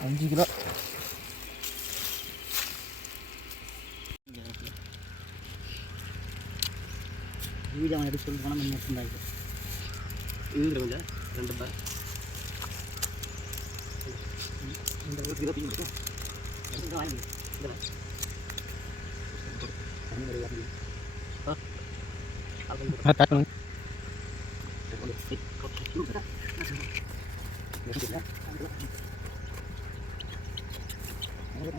அஞ்சு கிலோ. வீடு அவன் எடுத்து சொல்லிட்டு போனால் நம்ம இருந்தாங்க இதுங்கிற கொஞ்சம் ரெண்டு பா இந்த ஒரு கிலோ பிடிக்கும் வாங்கி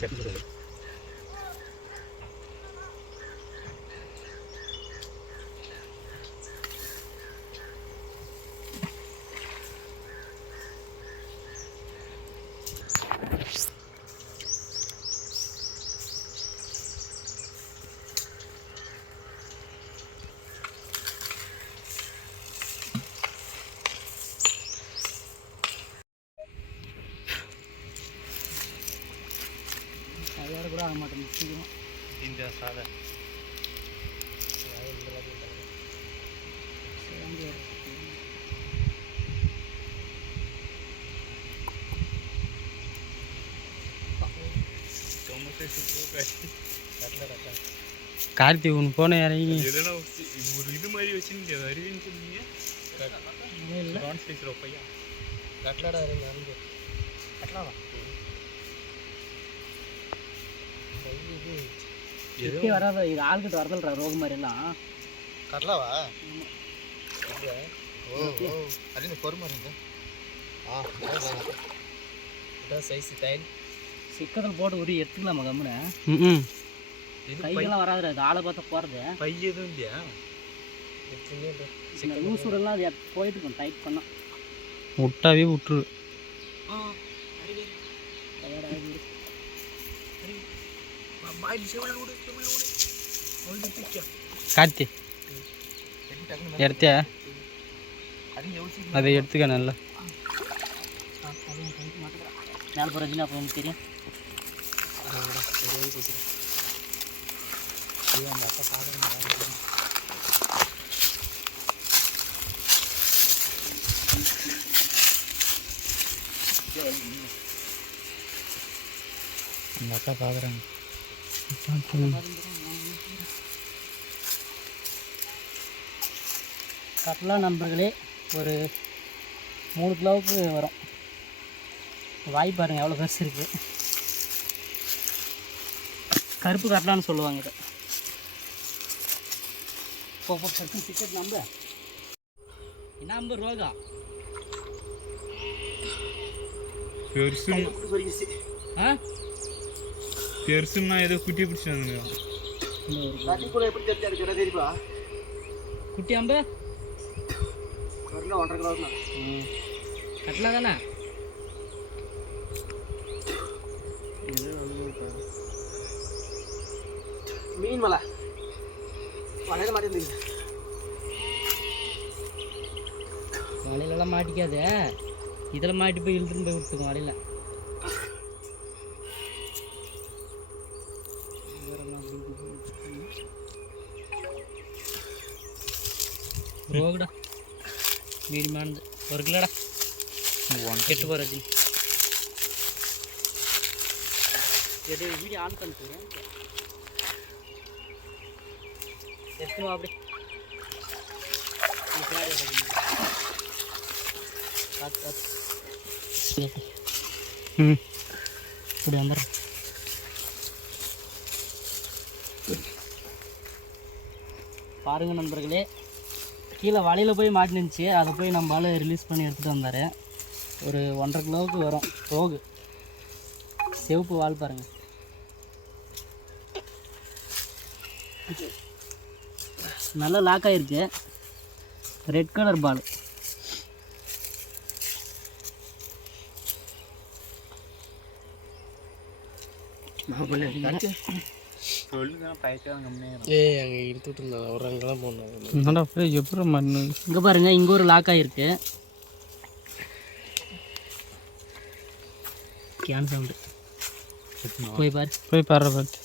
பேக் இந்த சாதை சேர்ந்து வரும். கார்த்தி ஒன்று போன இறங்கி எதனா இது ஒரு இது மாதிரி வச்சுன்னு அறிவின்னு சொன்னீங்க இல்லை சுற்றி வராத இது ஆள்கிட்ட வரதல்றா ரோகு மாதிரி எல்லாம் கட்லாவா ஓ ஓ அது பொறுமை இருந்து ஆ இதான் சைஸ் தையல் சிக்கத்தில் போட்டு உரி எடுத்துக்கலாமா கம்முன்னு ம் கைக்கெல்லாம் வராதுடா இது ஆளை பார்த்தா போகிறது பை எதுவும் இல்லையா? இந்த லூசூடெல்லாம் அது போயிட்டு இருக்கும் டைட் பண்ணா. விட்டாவே விட்டுரு. கையோட கார்த்தி. எடுத்தியா? அதை எடுத்துக்க நல்லா. ஆ, அதையும் போகிறதுன்னு அப்புறம் தெரியும் அந்த அக்கா பார்க்குறாங்க கட்லா நண்பர்களே ஒரு மூணு கிலோவுக்கு வரும். வாய் பாருங்க எவ்வளோ பெருசு இருக்கு. கருப்பு கட்லான்னு சொல்லுவாங்க இதை. போ போ சட்டு டிக்கெட் நம்ப என்ன ஐம்பது ரூபாக்கா பெருசு ஆ? பெருசுன்னா ஏதோ குட்டி தெரியுமா? குட்டி அம்பு? ஒன்றரை கிலோ கட்லா தானே? மீன் மலை வளையல மாட்டேங்குது வலையிலலாம் மாட்டிக்காத. இதில் மாட்டி போய் இழுத்துன்னு போய் விட்டுக்கும் வலையில். மீடியமானது ஒரு கிலோடா கெட்டு போகிற ரஜினி வீடியோ ஆன் பண்ணிட்டு எடுத்து அப்படி இப்படி வந்துடுறேன் பாருங்க நண்பர்களே கீழே வலையில் போய் மாட்டினுச்சு அதை போய் நம்மளால ரிலீஸ் பண்ணி எடுத்துகிட்டு வந்தார். ஒரு ஒன்றரை கிலோவுக்கு வரும். ரோகு சிவப்பு வால் பாருங்க. நல்லா லாக் ஆகிருக்கு ரெட் கலர் பால் ஏய் அங்கே இழுத்துட்டு இருந்தாங்க அவர் அங்கே தான் போனாங்க. என்னடா போய் எப்படி மண்ணு? இங்கே பாருங்க இங்கே ஒரு லாக் ஆகிருக்கு கேன் சவுண்டு போய் பாரு. போய் பாடுற பார்த்து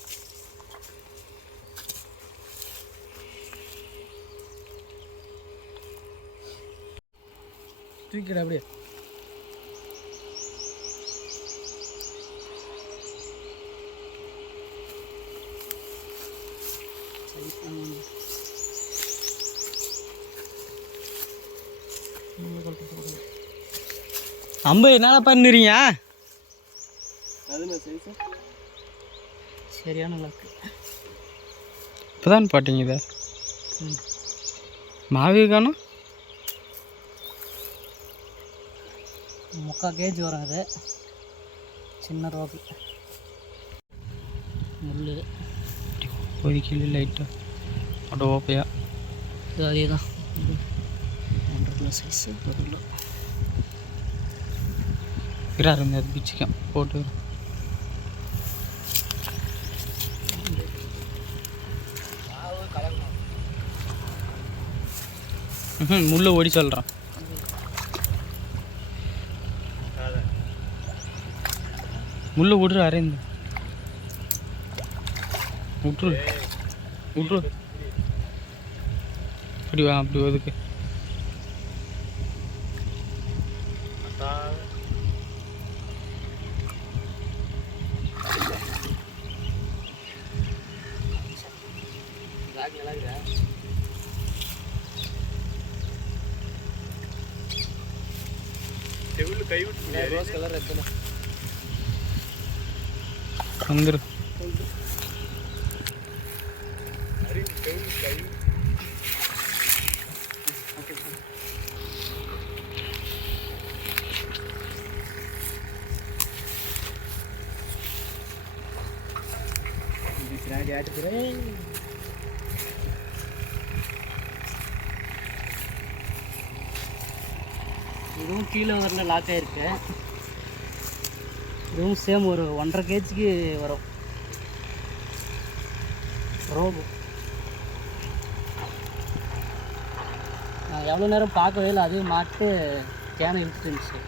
தூக்கிட அப்படியே. அம்பு என்னடா பண்ணுறீங்க? சரியான லாக்கு இப்போதான் பாட்டிங்க இதை. மாவி காணும் முக்கால் கேஜ் வரும் அது. சின்ன ரோகு முள் ஒரு கிலோ லைட்டாக அட ஓப்பையா இது அதே தான் ஒன்றரை கிலோ சைஸு ஒரு கிலோ அது பிச்சுக்கேன் போட்டு. ம்ஹும், முள்ள ஓடி சொல்கிறான் முள்ள விட்ரு அரைந்து விட்ரு விட்ரு அப்படி வா அப்படி ஒதுக்கு கை விட்டு ரோஸ் கலர் எத்தனை வந்துரு. பின்னாடி ஆட்டுக்கிறேன் இதுவும் கீழே வரல லாக் ஆகிருக்கு இதுவும் சேம் ஒரு ஒன்றரை கேஜிக்கு வரும். ரோபு நான் எவ்வளோ நேரம் பார்க்கவே இல்லை அதுவும் மாட்டு கேனை இழுத்துட்டு